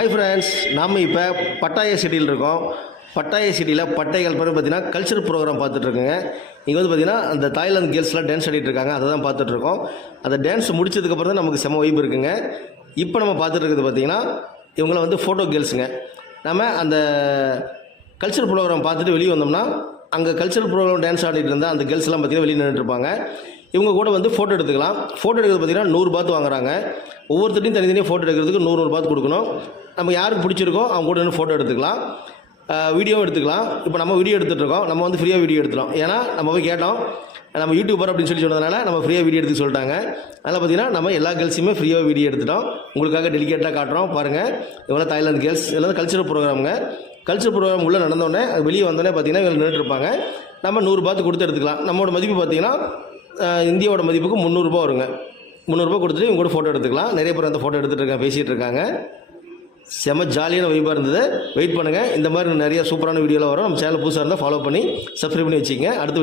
Hi friends, நாம் இப்போ பட்டாய சிட்டியில் இருக்கோம். பட்டாய சிட்டியில் பட்டைகள் பிறகு பார்த்தீங்கன்னா கல்ச்சர் ப்ரோக்ராம் பார்த்துட்ருக்குங்க. இங்கே வந்து பார்த்தீங்கன்னா அந்த தாய்லாந்து கேர்ள்ஸ்லாம் டான்ஸ் ஆடிட்டு இருக்காங்க. அதை தான் பார்த்துட்ருக்கோம். அந்த டான்ஸ் முடிச்சதுக்கப்புறம் தான் நமக்கு செம வைப் இருக்குங்க. இப்போ நம்ம பார்த்துட்டு இருக்கிறது பார்த்தீங்கன்னா இவங்கள வந்து ஃபோட்டோ கேர்ள்ஸுங்க. நம்ம அந்த கல்ச்சர் ப்ரோக்ராம் பார்த்துட்டு வெளியே வந்தோம்னா அங்கே கல்ச்சர் ப்ரோக்ராம் டான்ஸ் ஆடிட்டு இருந்தால் அந்த கேர்ள்ஸ்லாம் பார்த்தீங்கன்னா வெளியே நின்றுட்டுருப்பாங்க. இவங்க கூட வந்து ஃபோட்டோ எடுத்துக்கலாம். ஃபோட்டோ எடுக்கிறது பார்த்தீங்கன்னா 100 பாத் வாங்குறாங்க. ஒவ்வொருத்தரையும் தனித்தனியாக ஃபோட்டோ எடுக்கிறதுக்கு 100 பாத் கொடுக்கணும். நம்ம யாருக்கு பிடிச்சிருக்கோ அவங்க கூட நின்று ஃபோட்டோ எடுத்துக்கலாம், வீடியோவும் எடுத்துக்கலாம். இப்போ நம்ம வீடியோ எடுத்துகிட்ருக்கோம். நம்ம வந்து ஃப்ரீயாக வீடியோ எடுத்துட்டோம். ஏன்னா நம்ம போய் கேட்டோம், நம்ம யூடியூபர் அப்படின்னு சொன்னதுனால நம்ம ஃப்ரீயாக வீடியோ எடுத்து சொல்லிட்டாங்க. அதில் பார்த்தீங்கன்னா நம்ம எல்லா கேர்ள்ஸுமே ஃப்ரீயாக வீடியோ எடுத்துட்டோம். உங்களுக்காக டெலிகேட்டாக காட்டுறோம் பாருங்கள். இவங்க தாய்லாந்து கேர்ள்ஸ் எல்லாம் கல்ச்சரல் ப்ரோக்ராமுங்க. கல்ச்சர் ப்ரோக்ராம் உள்ளே நடந்தோடனே வெளியே வந்தோடனே பார்த்தீங்கன்னா இவங்க நின்றுட்டு இருப்பாங்க. நம்ம 100 பாத்து கொடுத்து எடுத்துக்கலாம். நம்மளோட மதிப்பு பார்த்தீங்கன்னா இந்தியாவோட மதிப்புக்கு 300 ரூபா வருங்க. 300 ரூபா கொடுத்துட்டு இவங்க கூட ஃபோட்டோ எடுத்துக்கலாம். நிறைய பேர் அந்த ஃபோட்டோ எடுத்துகிட்டு இருக்காங்க, பேசிகிட்டு இருக்காங்க. செம ஜாலியான வைப்பாக இருந்தது. வெயிட் பண்ணுங்கள், இந்த மாதிரி நிறைய சூப்பரான வீடியோலாம் வரும். நம்ம சேனல் புதுசாக இருந்தால் ஃபாலோ பண்ணி சப்ஸ்கிரைப் பண்ணி வச்சுக்கங்க. அடுத்த